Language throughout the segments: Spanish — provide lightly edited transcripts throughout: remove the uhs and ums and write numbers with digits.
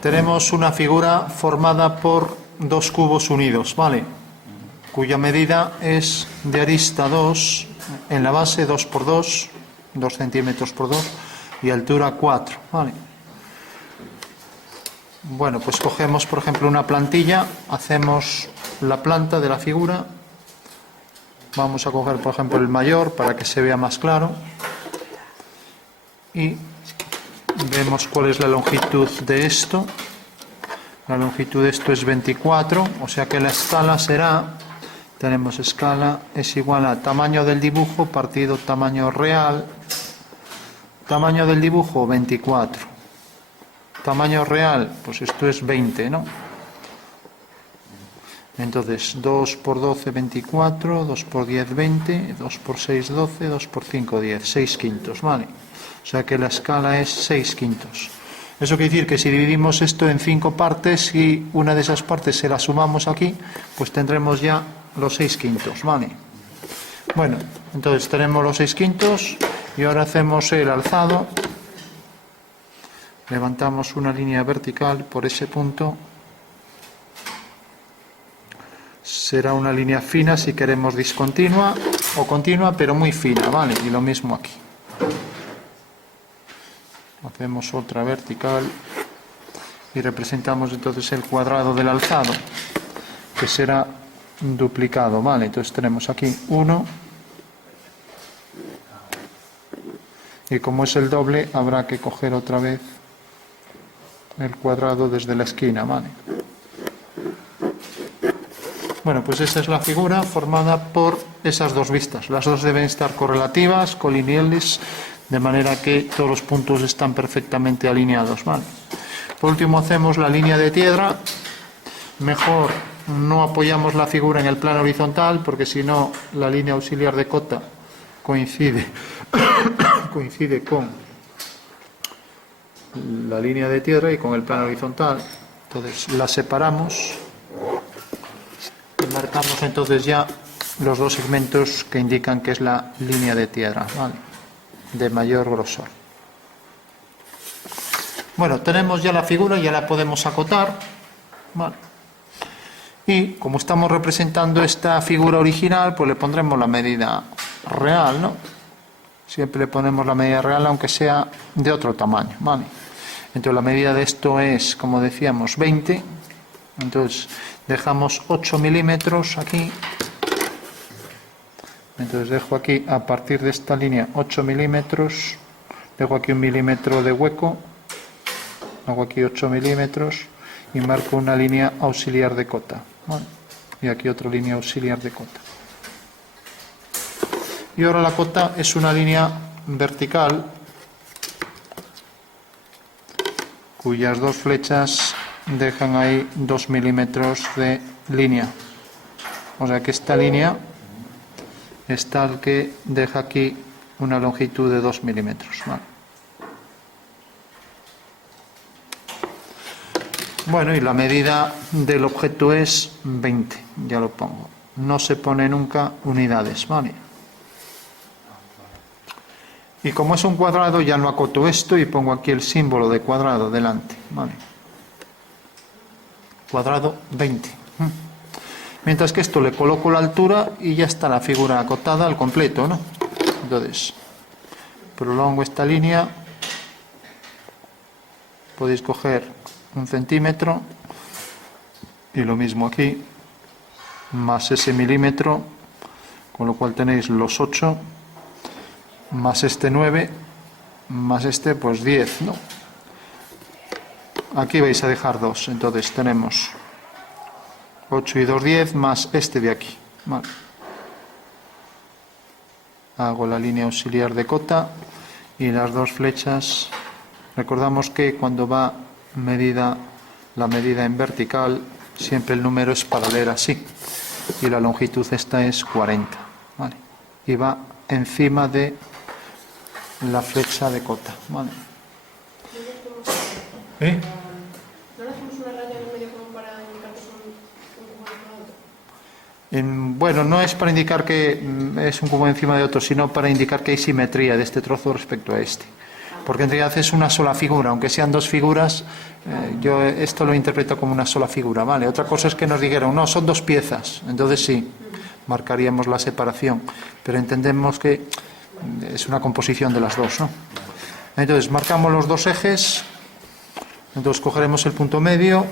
Tenemos una figura formada por dos cubos unidos, ¿vale? Cuya medida es de arista 2, en la base 2 por 2, 2 centímetros por 2, y altura 4, ¿vale? Bueno, pues cogemos, por ejemplo, una plantilla, hacemos la planta de la figura, vamos a coger, por ejemplo, el mayor para que se vea más claro, y vemos cuál es la longitud de esto. La longitud de esto es 24, o sea que la escala será, tenemos escala, es igual a tamaño del dibujo partido tamaño real. Tamaño del dibujo 24. Tamaño real, pues esto es 20, ¿no? Entonces 2 por 12, 24, 2 por 10, 20, 2 por 6, 12, 2 por 5, 10, 6 quintos, ¿vale? O sea que la escala es 6 quintos. Eso quiere decir que si dividimos esto en 5 partes y una de esas partes se la sumamos aquí, pues tendremos ya los 6 quintos, ¿vale? Bueno, entonces tenemos los 6 quintos y ahora hacemos el alzado. Levantamos una línea vertical por ese punto. Será una línea fina si queremos discontinua o continua, pero muy fina, ¿vale? Y lo mismo aquí. Hacemos otra vertical y representamos entonces el cuadrado del alzado, que será duplicado, ¿vale? Entonces tenemos aquí 1 y como es el doble habrá que coger otra vez el cuadrado desde la esquina, ¿vale? Bueno, pues esta es la figura formada por esas dos vistas. Las dos deben estar correlativas, colineales, de manera que todos los puntos están perfectamente alineados, ¿vale? Por último hacemos la línea de tierra. Mejor no apoyamos la figura en el plano horizontal, porque si no la línea auxiliar de cota coincide con la línea de tierra y con el plano horizontal. Entonces la separamos y marcamos entonces ya los dos segmentos que indican que es la línea de tierra, ¿vale? De mayor grosor. Bueno, tenemos ya la figura, ya la podemos acotar, ¿vale? Y como estamos representando esta figura original, pues le pondremos la medida real, ¿no? Siempre le ponemos la medida real, aunque sea de otro tamaño, ¿vale? Entonces la medida de esto es, como decíamos, 20. Entonces dejamos 8 milímetros aquí. Entonces dejo aquí, a partir de esta línea, 8 milímetros. Dejo aquí 1 milímetro de hueco. Hago aquí 8 milímetros y marco una línea auxiliar de cota, ¿vale? Y aquí otra línea auxiliar de cota. Y ahora la cota es una línea vertical cuyas dos flechas dejan ahí 2 milímetros de línea. O sea que esta línea es tal que deja aquí una longitud de 2 milímetros, ¿vale? Bueno, y la medida del objeto es 20, ya lo pongo. No se pone nunca unidades, ¿vale? Y como es un cuadrado, ya no acoto esto y pongo aquí el símbolo de cuadrado delante, ¿vale? Cuadrado 20. Mientras que esto le coloco la altura y ya está la figura acotada al completo, ¿no? Entonces, prolongo esta línea. Podéis coger 1 centímetro y lo mismo aquí, más ese milímetro, con lo cual tenéis los 8, más este 9, más este pues 10, ¿no? Aquí vais a dejar 2, entonces tenemos 8 y 2, 10, más este de aquí, ¿vale? Hago la línea auxiliar de cota y las dos flechas. Recordamos que cuando va la medida en vertical, siempre el número es paralelo así, y la longitud esta es 40, ¿vale? Y va encima de la flecha de cota, ¿vale? ¿Eh? ¿No le hacemos una raya en el medio como para indicar que son un cubo encima de otro? Bueno, no es para indicar que es un cubo encima de otro, sino para indicar que hay simetría de este trozo respecto a este. porque en realidad es una sola figura, aunque sean dos figuras, yo esto lo interpreto como una sola figura, ¿vale? Otra cosa es que nos dijeron, no, son dos piezas, entonces sí, marcaríamos la separación, pero entendemos que es una composición de las dos, ¿no? Entonces marcamos los dos ejes, entonces cogeremos el punto medio,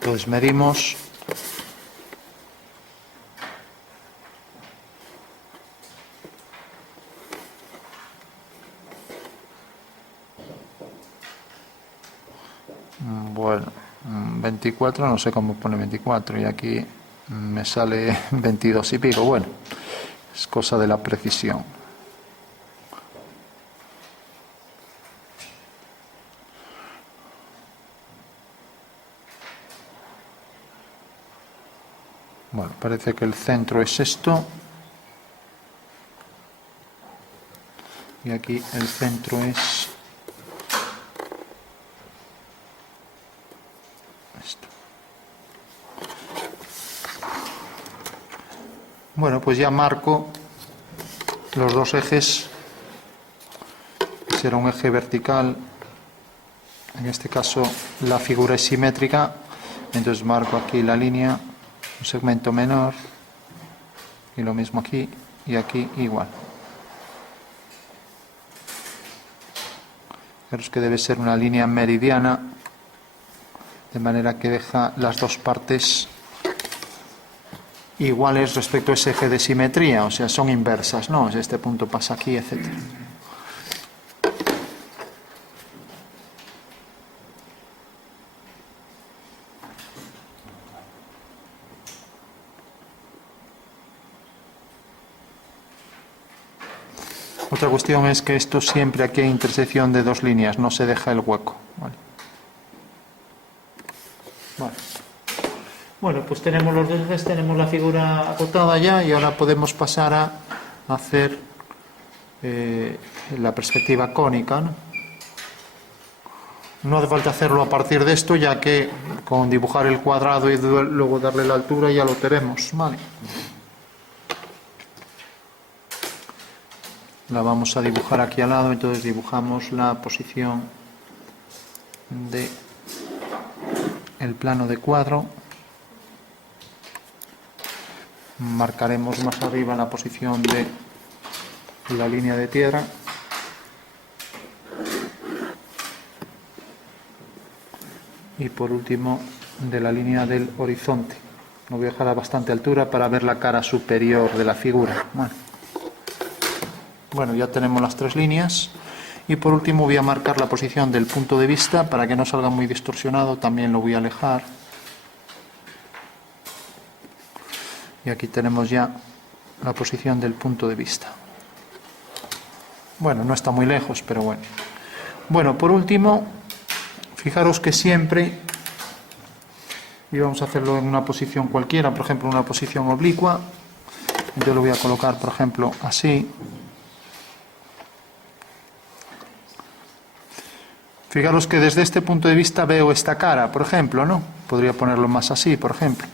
entonces medimos bueno, 24, no sé cómo pone 24 y aquí me sale 22 y pico, bueno, es cosa de la precisión. Bueno, parece que el centro es esto y aquí el centro es esto. Bueno, pues ya marco los dos ejes, será un eje vertical, en este caso la figura es simétrica, entonces marco aquí la línea, un segmento menor, y lo mismo aquí y aquí igual. Fijaros que debe ser una línea meridiana, de manera que deja las dos partes iguales respecto a ese eje de simetría, o sea, son inversas, ¿no? Este punto pasa aquí, etc. Otra cuestión es que esto siempre aquí hay intersección de dos líneas, no se deja el hueco, ¿vale? Bueno, pues tenemos los dos ejes, tenemos la figura acotada ya y ahora podemos pasar a hacer la perspectiva cónica, ¿no? No hace falta hacerlo a partir de esto, ya que con dibujar el cuadrado y luego darle la altura ya lo tenemos, ¿vale? La vamos a dibujar aquí al lado, entonces dibujamos la posición de el plano de cuadro. Marcaremos más arriba la posición de la línea de tierra. Y por último de la línea del horizonte. Lo voy a dejar a bastante altura para ver la cara superior de la figura. Bueno, ya tenemos las tres líneas. Y por último voy a marcar la posición del punto de vista para que no salga muy distorsionado. También lo voy a alejar. Y aquí tenemos ya la posición del punto de vista. Bueno, no está muy lejos, pero bueno. Bueno, por último, fijaros que siempre, y vamos a hacerlo en una posición cualquiera, por ejemplo, una posición oblicua. Yo lo voy a colocar, por ejemplo, así. Fijaros que desde este punto de vista veo esta cara, por ejemplo, ¿no? Podría ponerlo más así, por ejemplo.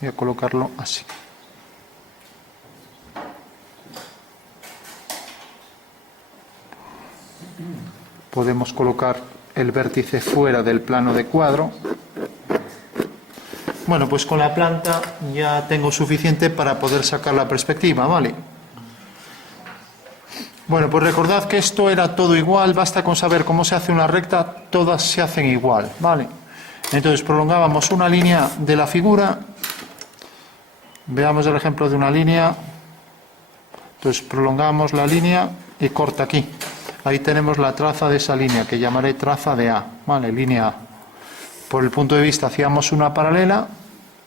Voy a colocarlo así. Podemos colocar el vértice fuera del plano de cuadro. Bueno, pues con la planta ya tengo suficiente para poder sacar la perspectiva, ¿vale? Bueno, pues recordad que esto era todo igual, basta con saber cómo se hace una recta, todas se hacen igual, ¿vale? Entonces prolongábamos una línea de la figura, veamos el ejemplo de una línea, entonces prolongamos la línea y corta aquí. Ahí tenemos la traza de esa línea, que llamaré traza de A, ¿vale? Línea A. Por el punto de vista hacíamos una paralela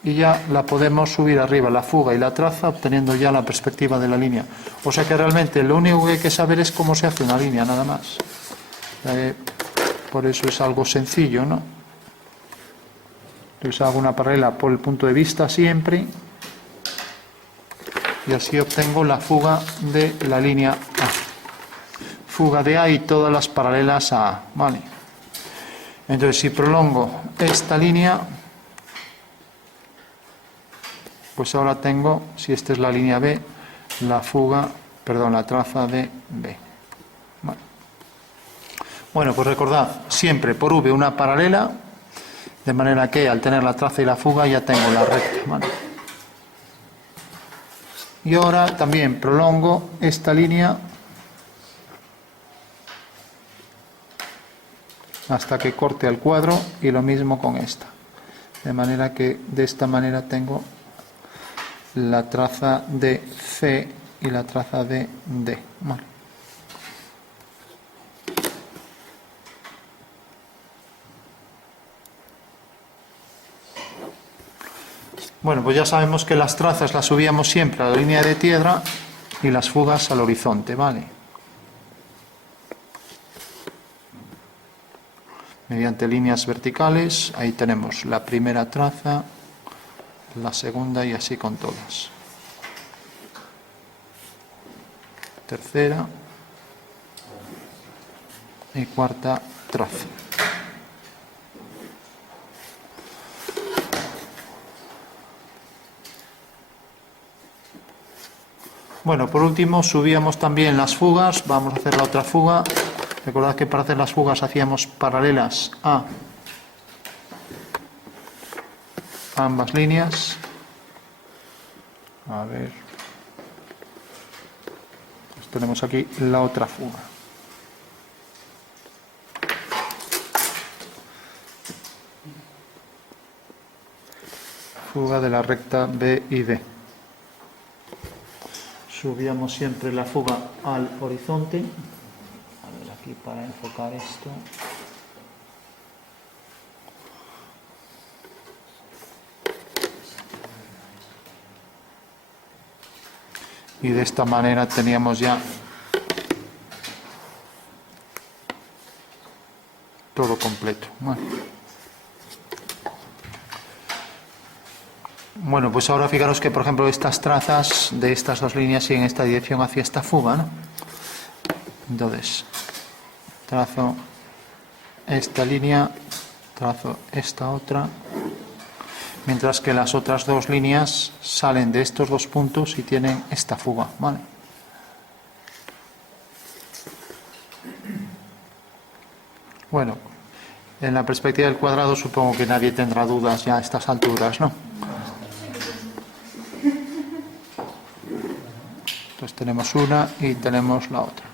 y ya la podemos subir arriba, la fuga y la traza, obteniendo ya la perspectiva de la línea. O sea que realmente lo único que hay que saber es cómo se hace una línea, nada más. Por eso es algo sencillo, ¿no? Entonces hago una paralela por el punto de vista siempre y así obtengo la fuga de la línea A. Fuga de A y todas las paralelas a A, ¿vale? Entonces si prolongo esta línea, pues ahora tengo, si esta es la línea B, la traza de B. Bueno, pues recordad, siempre por V una paralela, de manera que al tener la traza y la fuga ya tengo la recta. ¿Vale? Y ahora también prolongo esta línea hasta que corte al cuadro, y lo mismo con esta. De manera que de esta manera tengo la traza de C y la traza de D. Vale. Bueno, pues ya sabemos que las trazas las subíamos siempre a la línea de tierra y las fugas al horizonte, ¿vale? Mediante líneas verticales, ahí tenemos la primera traza, la segunda y así con todas. Tercera y cuarta traza. Bueno, por último subíamos también las fugas. Vamos a hacer la otra fuga. Recordad que para hacer las fugas hacíamos paralelas a ambas líneas. A ver, pues tenemos aquí la otra fuga. Fuga de la recta B y D. Subíamos siempre la fuga al horizonte. A ver, aquí para enfocar esto. Y de esta manera teníamos ya todo completo. Bueno, pues ahora fijaros que, por ejemplo, estas trazas de estas dos líneas siguen esta dirección hacia esta fuga, ¿no? Entonces, trazo esta línea, trazo esta otra, mientras que las otras dos líneas salen de estos dos puntos y tienen esta fuga, ¿vale? Bueno, en la perspectiva del cuadrado supongo que nadie tendrá dudas ya a estas alturas, ¿no? Entonces tenemos una y tenemos la otra.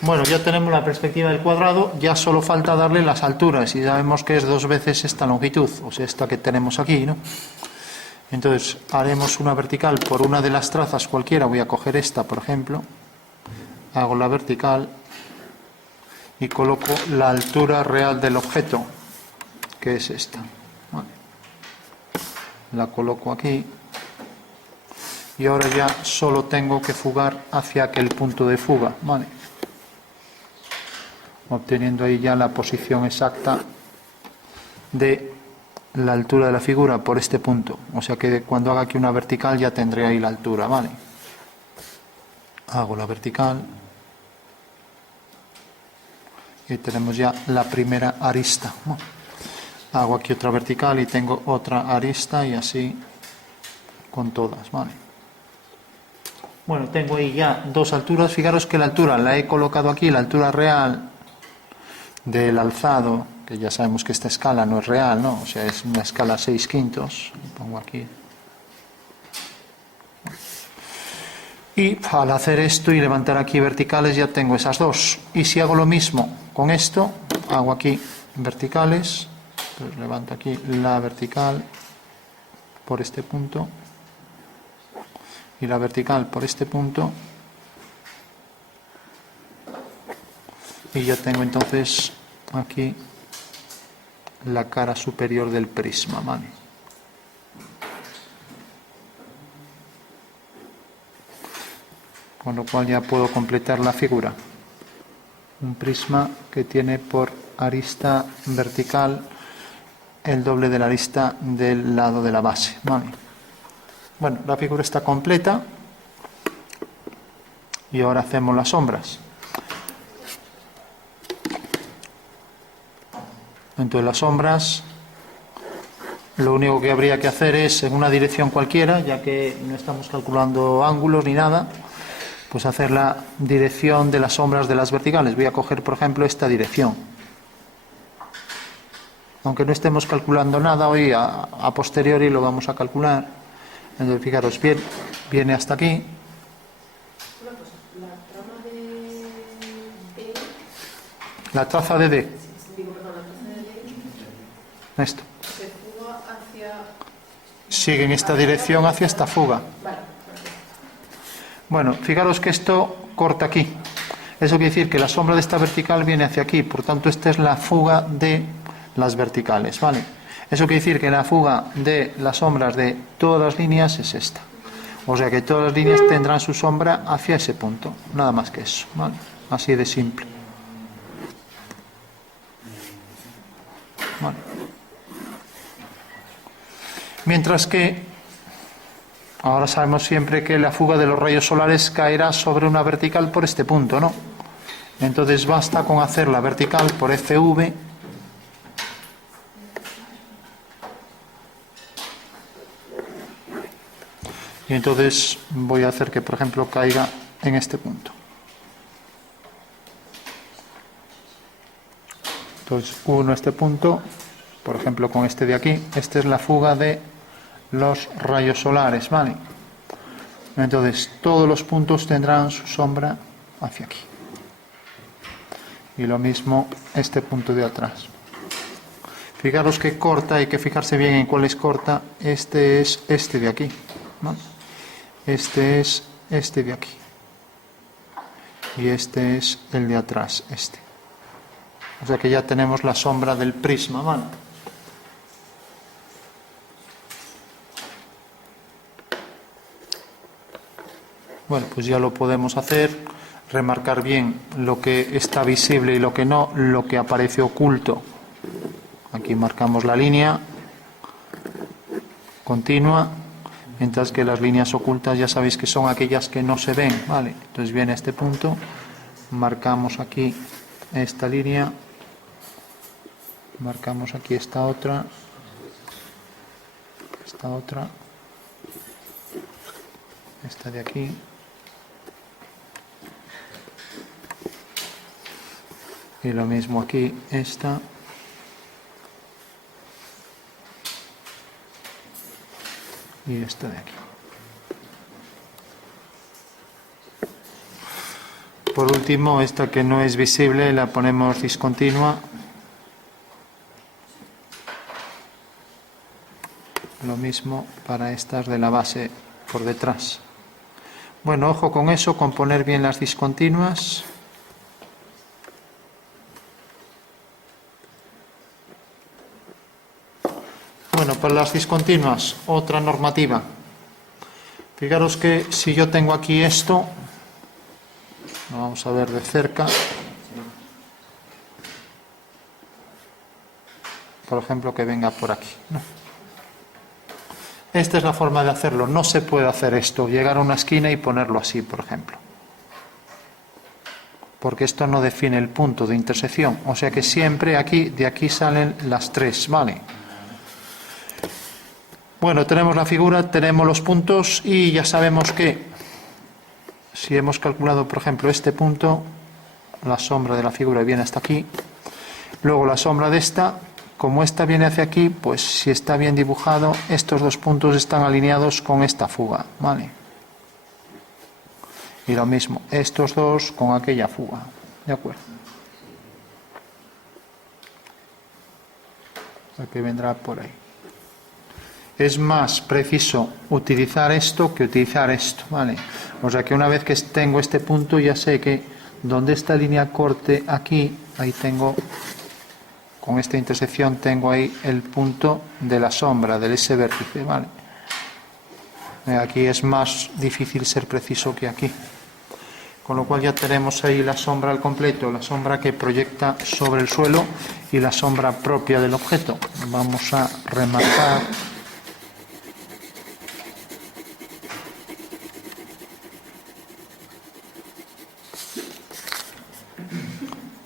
Bueno, ya tenemos la perspectiva del cuadrado, ya solo falta darle las alturas y sabemos que es 2 veces esta longitud, o sea, esta que tenemos aquí, ¿no? Entonces haremos una vertical por una de las trazas cualquiera, voy a coger esta, por ejemplo, hago la vertical y coloco la altura real del objeto, que es esta. Vale. La coloco aquí. Y ahora ya solo tengo que fugar hacia aquel punto de fuga, ¿vale? Obteniendo ahí ya la posición exacta de la altura de la figura por este punto. O sea que cuando haga aquí una vertical ya tendré ahí la altura, ¿vale? Hago la vertical y tenemos ya la primera arista. Bueno, hago aquí otra vertical y tengo otra arista y así con todas, ¿vale? Bueno, tengo ahí ya dos alturas. Fijaros que la altura la he colocado aquí, la altura real del alzado, que ya sabemos que esta escala no es real, ¿no? O sea, es una escala 6/5. Pongo aquí. Y al hacer esto y levantar aquí verticales ya tengo esas dos. Y si hago lo mismo con esto, hago aquí verticales, pues levanto aquí la vertical por este punto y la vertical por este punto y ya tengo entonces aquí la cara superior del prisma, ¿vale? Con lo cual ya puedo completar la figura. Un prisma que tiene por arista vertical el doble de la arista del lado de la base, ¿vale? Bueno, la figura está completa y ahora hacemos las sombras. Entonces las sombras lo único que habría que hacer es, en una dirección cualquiera, ya que no estamos calculando ángulos ni nada, pues hacer la dirección de las sombras de las verticales. Voy a coger, por ejemplo, esta dirección. Aunque no estemos calculando nada, hoy a posteriori lo vamos a calcular. Entonces, fijaros, bien, viene hasta aquí. Una cosa, la trama de D... La traza de D. Digo, perdón, la traza de D Esto. se fuga hacia... Sigue en esta dirección hacia esta fuga. Vale, perfecto. Bueno, fijaros que esto corta aquí. Eso quiere decir que la sombra de esta vertical viene hacia aquí. Por tanto, esta es la fuga de las verticales, ¿vale? Eso quiere decir que la fuga de las sombras de todas las líneas es esta. O sea que todas las líneas tendrán su sombra hacia ese punto. Nada más que eso, ¿vale? Así de simple. Vale. Mientras que ahora sabemos siempre que la fuga de los rayos solares caerá sobre una vertical por este punto, ¿no? Entonces basta con hacer la vertical por FV y entonces voy a hacer que, por ejemplo, caiga en este punto. Entonces uno este punto, por ejemplo con este de aquí, esta es la fuga de los rayos solares, ¿vale? Entonces todos los puntos tendrán su sombra hacia aquí. Y lo mismo este punto de atrás. Fijaros que corta, hay que fijarse bien en cuál es corta. Este es este de aquí, ¿vale? Este es este de aquí. Y este es el de atrás, este. O sea que ya tenemos la sombra del prisma, ¿vale? Bueno, pues ya lo podemos hacer, remarcar bien lo que está visible y lo que no, lo que aparece oculto. Aquí marcamos la línea continua, mientras que las líneas ocultas ya sabéis que son aquellas que no se ven, ¿vale? Entonces viene este punto, marcamos aquí esta línea, marcamos aquí esta otra, esta de aquí. Y lo mismo aquí, esta. Y esta de aquí. Por último, esta que no es visible la ponemos discontinua. Lo mismo para estas de la base por detrás. Bueno, ojo con eso, con poner bien las discontinuas. Bueno, para las discontinuas, otra normativa. Fijaros que si yo tengo aquí esto, lo vamos a ver de cerca. Por ejemplo, que venga por aquí, ¿no? Esta es la forma de hacerlo. No se puede hacer esto, llegar a una esquina y ponerlo así, por ejemplo. Porque esto no define el punto de intersección. O sea que siempre aquí, de aquí salen las tres, ¿vale? Bueno, tenemos la figura, tenemos los puntos y ya sabemos que si hemos calculado, por ejemplo, este punto, la sombra de la figura viene hasta aquí. Luego la sombra de esta, como esta viene hacia aquí, pues si está bien dibujado, estos dos puntos están alineados con esta fuga, ¿vale? Y lo mismo, estos dos con aquella fuga, ¿de acuerdo? O sea que vendrá por ahí. Es más preciso utilizar esto que utilizar esto, ¿vale? O sea que una vez que tengo este punto ya sé que donde esta línea corte aquí, ahí tengo, con esta intersección tengo ahí el punto de la sombra, del ese vértice, ¿vale? Aquí es más difícil ser preciso que aquí. Con lo cual ya tenemos ahí la sombra al completo, la sombra que proyecta sobre el suelo y la sombra propia del objeto. Vamos a remarcar.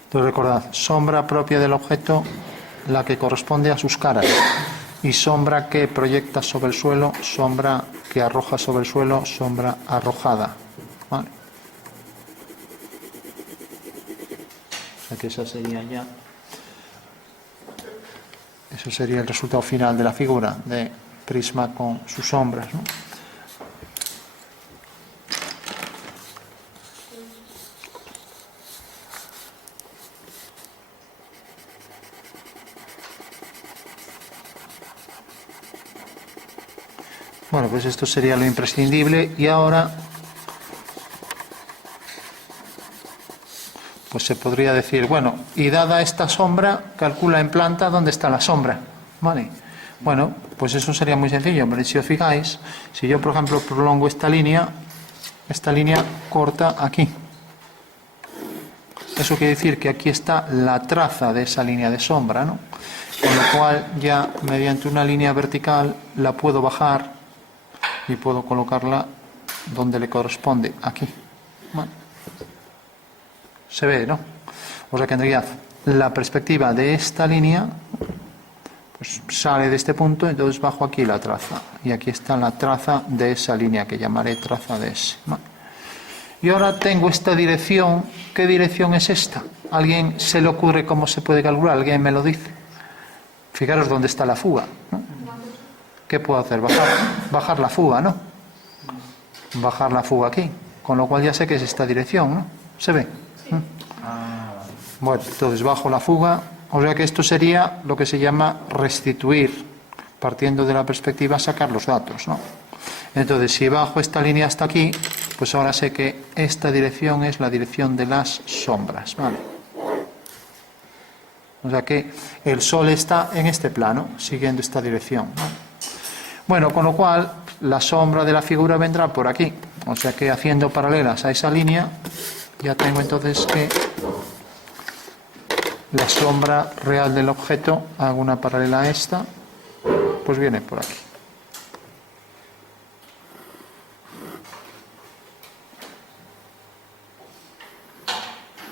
Entonces recordad, sombra propia del objeto, la que corresponde a sus caras. y sombra que proyecta sobre el suelo, sombra que arroja sobre el suelo, sombra arrojada. ¿Vale? O sea que esa sería ya, eso sería el resultado final de la figura de prisma con sus sombras, ¿no? Bueno, pues esto sería lo imprescindible y ahora pues se podría decir, bueno, y dada esta sombra, calcula en planta dónde está la sombra, ¿vale? Bueno, pues eso sería muy sencillo, pero si os fijáis, si yo por ejemplo prolongo esta línea corta aquí. Eso quiere decir que aquí está la traza de esa línea de sombra, ¿no? Con lo cual ya mediante una línea vertical la puedo bajar y puedo colocarla donde le corresponde, aquí. ¿Vale? Se ve, ¿no? O sea que en realidad la perspectiva de esta línea pues sale de este punto, entonces bajo aquí la traza. Y aquí está la traza de esa línea que llamaré traza de S. ¿Vale? Y ahora tengo esta dirección. ¿Qué dirección es esta? ¿Alguien se le ocurre cómo se puede calcular? ¿Alguien me lo dice? Fijaros dónde está la fuga, ¿no? ¿Qué puedo hacer? Bajar la fuga, ¿no? Bajar la fuga aquí. Con lo cual ya sé que es esta dirección, ¿no? ¿Se ve? Bueno, entonces bajo la fuga. O sea que esto sería lo que se llama restituir. Partiendo de la perspectiva, sacar los datos, ¿no? Entonces, si bajo esta línea hasta aquí, pues ahora sé que esta dirección es la dirección de las sombras, ¿vale? O sea que el Sol está en este plano, siguiendo esta dirección, ¿no? Bueno, con lo cual la sombra de la figura vendrá por aquí. O sea que haciendo paralelas a esa línea, ya tengo entonces que la sombra real del objeto, hago una paralela a esta, pues viene por aquí.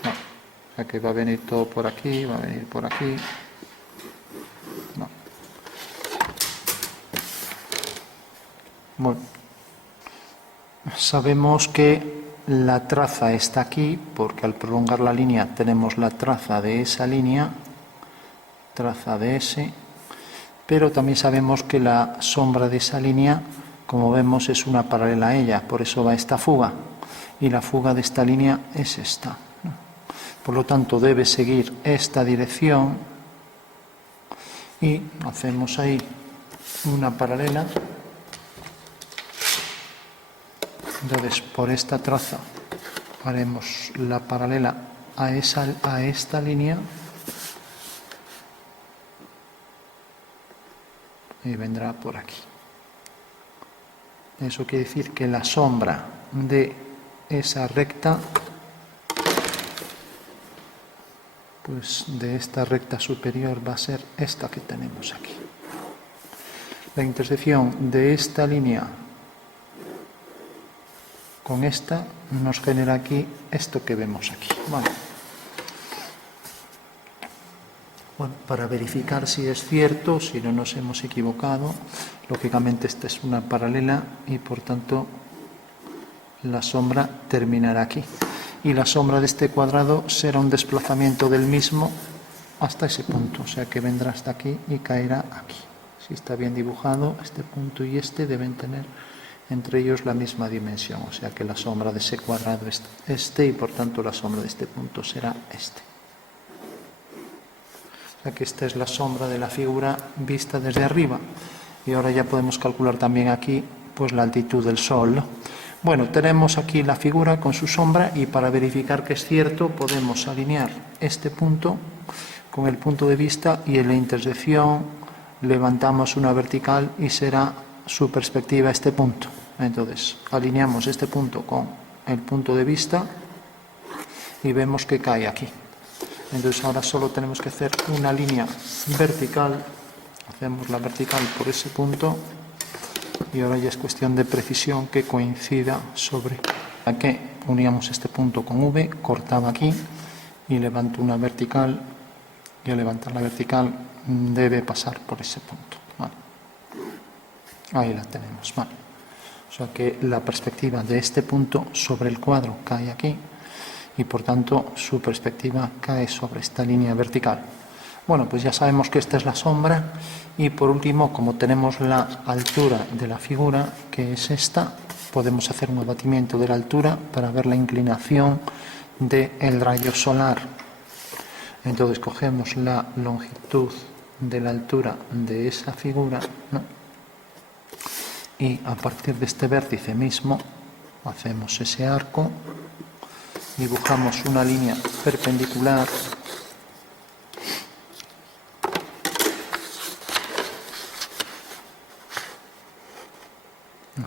No, o sea que va a venir todo por aquí, va a venir por aquí. No. Bueno, sabemos que la traza está aquí porque al prolongar la línea tenemos la traza de esa línea, traza de S, pero también sabemos que la sombra de esa línea, como vemos, es una paralela a ella, por eso va esta fuga, y la fuga de esta línea es esta, ¿no? Por lo tanto debe seguir esta dirección y hacemos ahí una paralela. Entonces, por esta traza haremos la paralela a esta línea y vendrá por aquí. Eso quiere decir que la sombra de esa recta, pues de esta recta superior va a ser esta que tenemos aquí. La intersección de esta línea con esta nos genera aquí esto que vemos aquí. Vale. Bueno, para verificar si es cierto, si no nos hemos equivocado, lógicamente esta es una paralela y por tanto la sombra terminará aquí. Y la sombra de este cuadrado será un desplazamiento del mismo hasta ese punto, o sea que vendrá hasta aquí y caerá aquí. Si está bien dibujado, este punto y este deben tener entre ellos la misma dimensión, o sea que la sombra de ese cuadrado es este y por tanto la sombra de este punto será este. O sea que esta es la sombra de la figura vista desde arriba y ahora ya podemos calcular también aquí pues la altitud del Sol, ¿no? Bueno, tenemos aquí la figura con su sombra y para verificar que es cierto podemos alinear este punto con el punto de vista y en la intersección levantamos una vertical y será su perspectiva este punto. Entonces alineamos este punto con el punto de vista y vemos que cae aquí. Entonces ahora solo tenemos que hacer una línea vertical, hacemos la vertical por ese punto y ahora ya es cuestión de precisión que coincida sobre la que uníamos este punto con V, cortaba aquí y levanto una vertical y al levantar la vertical debe pasar por ese punto. Vale. Ahí la tenemos, vale. O sea que la perspectiva de este punto sobre el cuadro cae aquí y por tanto su perspectiva cae sobre esta línea vertical. Bueno, pues ya sabemos que esta es la sombra y por último, como tenemos la altura de la figura, que es esta, podemos hacer un abatimiento de la altura para ver la inclinación del rayo solar. Entonces cogemos la longitud de la altura de esa figura, ¿no? Y a partir de este vértice mismo hacemos ese arco, dibujamos una línea perpendicular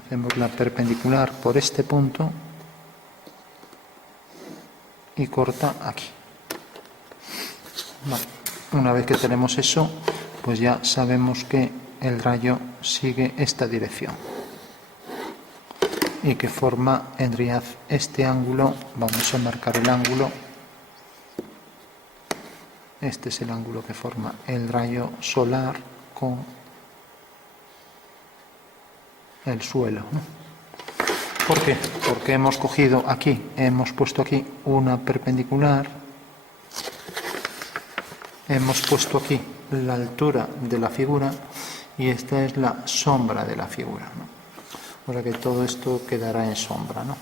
hacemos la perpendicular por este punto y corta aquí. Vale. Una vez que tenemos eso, pues ya sabemos que el rayo sigue esta dirección y que forma en realidad este ángulo. Vamos a marcar el ángulo. Este es el ángulo que forma el rayo solar con el suelo, ¿no? ¿Por qué? Porque hemos cogido aquí, hemos puesto aquí una perpendicular, hemos puesto aquí la altura de la figura y esta es la sombra de la figura, ¿no? O sea que todo esto quedará en sombra, ¿no?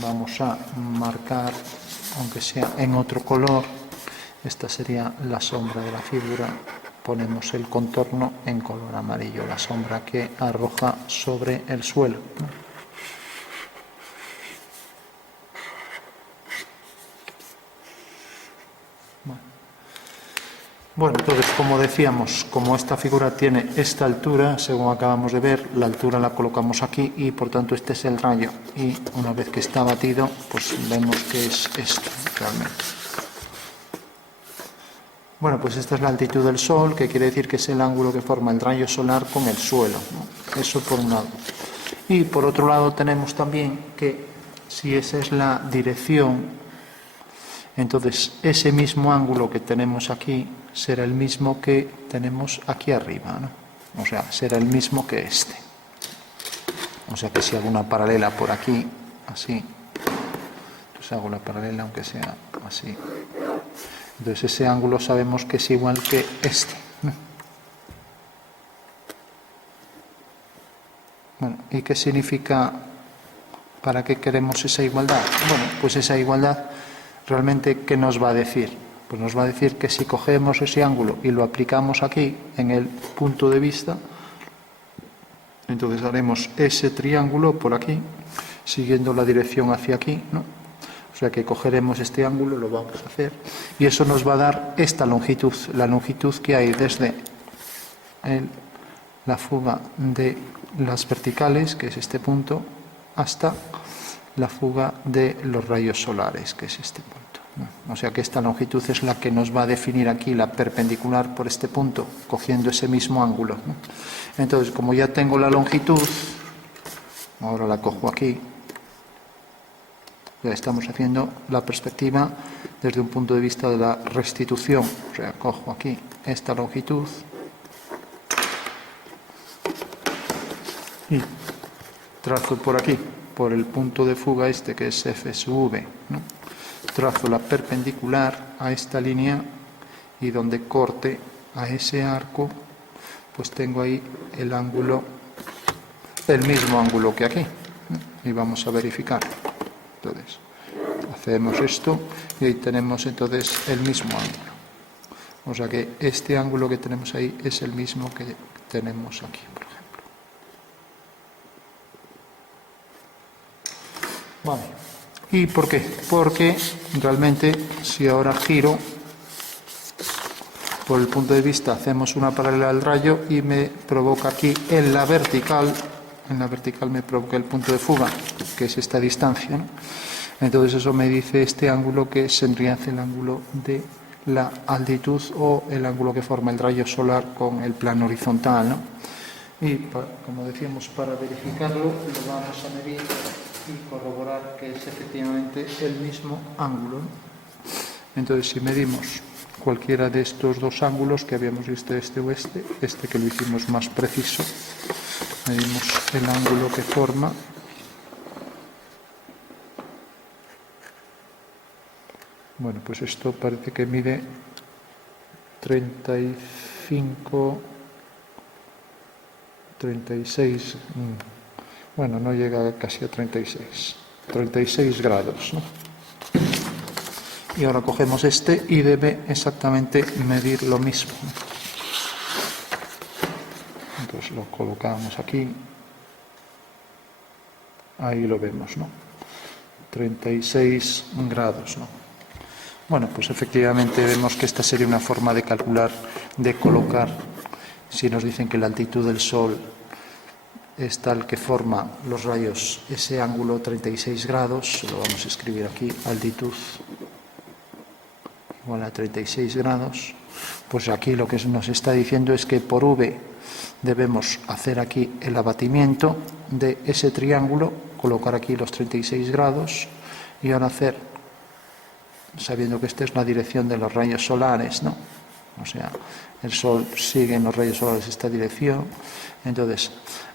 Vamos a marcar, aunque sea en otro color, esta sería la sombra de la figura. Ponemos el contorno en color amarillo, la sombra que arroja sobre el suelo, ¿no? Bueno, entonces, como decíamos, como esta figura tiene esta altura, según acabamos de ver, la altura la colocamos aquí y por tanto este es el rayo. Y una vez que está batido, pues vemos que es esto realmente. Bueno, pues esta es la altitud del Sol, que quiere decir que es el ángulo que forma el rayo solar con el suelo, ¿no? Eso por un lado. Y por otro lado tenemos también que si esa es la dirección, entonces ese mismo ángulo que tenemos aquí será el mismo que tenemos aquí arriba, ¿no? O sea, será el mismo que este. O sea que si hago una paralela por aquí, así, pues hago la paralela aunque sea así. Entonces ese ángulo sabemos que es igual que este. Bueno, ¿y qué significa? ¿Para qué queremos esa igualdad? Bueno, pues esa igualdad realmente, ¿qué nos va a decir? Pues nos va a decir que si cogemos ese ángulo y lo aplicamos aquí en el punto de vista, entonces haremos ese triángulo por aquí, siguiendo la dirección hacia aquí, ¿no? O sea que cogeremos este ángulo, lo vamos a hacer, y eso nos va a dar esta longitud, la longitud que hay desde la fuga de las verticales, que es este punto, hasta la fuga de los rayos solares, que es este punto, ¿no? O sea que esta longitud es la que nos va a definir aquí la perpendicular por este punto, cogiendo ese mismo ángulo, ¿no? Entonces, como ya tengo la longitud, ahora la cojo aquí. Ya estamos haciendo la perspectiva desde un punto de vista de la restitución. O sea, cojo aquí esta longitud y trazo por aquí, por el punto de fuga este que es F sub V, ¿no? Trazo la perpendicular a esta línea y donde corte a ese arco, pues tengo ahí el ángulo, el mismo ángulo que aquí, ¿no? Y vamos a verificar. Entonces, hacemos esto y ahí tenemos entonces el mismo ángulo. O sea que este ángulo que tenemos ahí es el mismo que tenemos aquí, por ejemplo. Vale. ¿Y por qué? Porque realmente si ahora giro por el punto de vista, hacemos una paralela al rayo y me provoca aquí en la vertical me provoca el punto de fuga, que es esta distancia, ¿no? Entonces eso me dice este ángulo que es en realidad el ángulo de la altitud o el ángulo que forma el rayo solar con el plano horizontal, ¿no? Y como decíamos, para verificarlo lo vamos a medir y corroborar que es efectivamente el mismo ángulo, ¿no? Entonces si medimos cualquiera de estos dos ángulos que habíamos visto, este o este que lo hicimos más preciso, medimos el ángulo que forma. Bueno, pues esto parece que mide 35, 36, bueno, no llega casi a 36 grados, ¿no? Y ahora cogemos este y debe exactamente medir lo mismo. Entonces lo colocamos aquí, ahí lo vemos, ¿no? 36 grados, ¿no? Bueno, pues efectivamente vemos que esta sería una forma de calcular, de colocar, si nos dicen que la altitud del Sol es tal que forma los rayos ese ángulo 36 grados, lo vamos a escribir aquí, altitud igual a 36 grados, pues aquí lo que nos está diciendo es que por V debemos hacer aquí el abatimiento de ese triángulo, colocar aquí los 36 grados y ahora hacer, sabiendo que esta es la dirección de los rayos solares, ¿no? O sea, el Sol sigue en los rayos solares esta dirección. Entonces,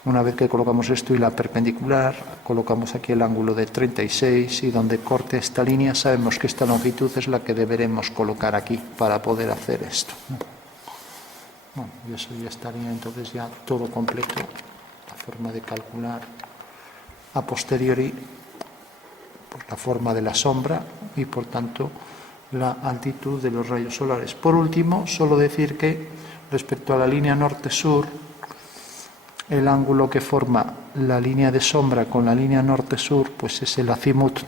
una vez que colocamos esto y la perpendicular, colocamos aquí el ángulo de 36 y donde corte esta línea sabemos que esta longitud es la que deberemos colocar aquí para poder hacer esto, ¿no? Bueno, y eso ya estaría entonces ya todo completo, la forma de calcular a posteriori pues, la forma de la sombra y por tanto la altitud de los rayos solares. Por último, solo decir que respecto a la línea norte-sur, el ángulo que forma la línea de sombra con la línea norte-sur pues es el acimut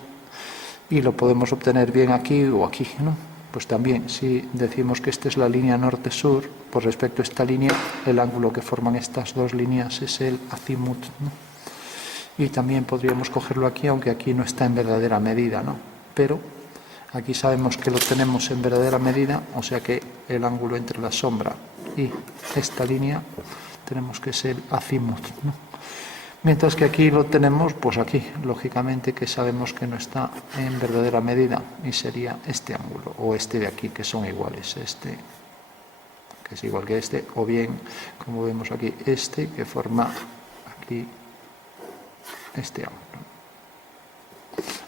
y lo podemos obtener bien aquí o aquí, ¿no? Pues también si decimos que esta es la línea norte-sur, pues respecto a esta línea el ángulo que forman estas dos líneas es el acimut, ¿no? Y también podríamos cogerlo aquí, aunque aquí no está en verdadera medida, ¿no? Pero aquí sabemos que lo tenemos en verdadera medida, o sea que el ángulo entre la sombra y esta línea tenemos que ser acimut, ¿no? Mientras que aquí lo tenemos, pues aquí, lógicamente que sabemos que no está en verdadera medida y sería este ángulo o este de aquí, que son iguales, este que es igual que este, o bien, como vemos aquí, este que forma aquí este ángulo.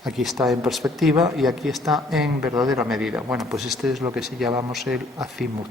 Aquí está en perspectiva y aquí está en verdadera medida. Bueno, pues este es lo que sí llamamos el acimut.